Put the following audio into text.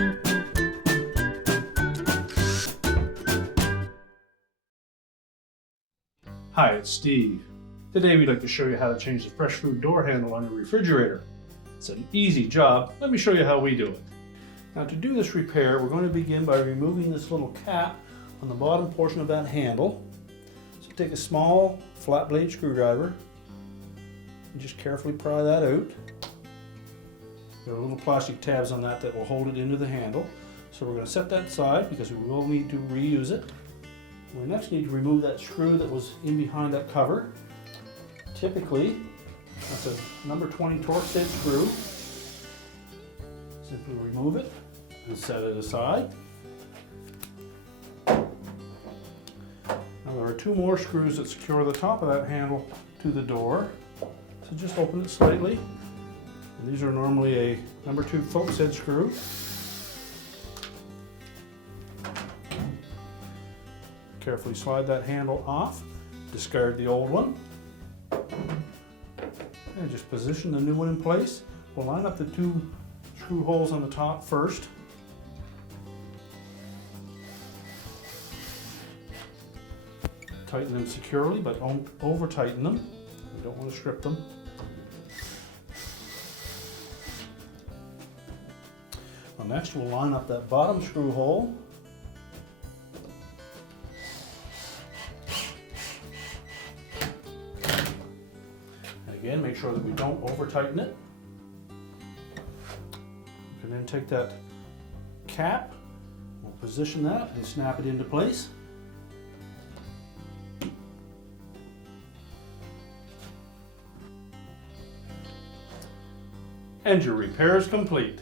Hi, it's Steve. Today we'd like to show you how to change the fresh food door handle on your refrigerator. It's an easy job. Let me show you how we do it. Now to do this repair, we're going to begin by removing this little cap on the bottom portion of that handle. So take a small flat blade screwdriver and just carefully pry that out. There are little plastic tabs on that will hold it into the handle. So we're going to set that aside because we will need to reuse it. We next need to remove that screw that was in behind that cover. Typically, that's a number 20 Torx head screw. Simply remove it and set it aside. Now there are two more screws that secure the top of that handle to the door. So just open it slightly. And these are normally a number 2 Phillips head screw. Carefully slide that handle off, discard the old one, and just position the new one in place. We'll line up the 2 screw holes on the top first. Tighten them securely, but don't over tighten them. We don't want to strip them. Well, next we'll line up that bottom screw hole. Again, make sure that we don't over tighten it. You can then take that cap, we'll position that and snap it into place. And your repair is complete.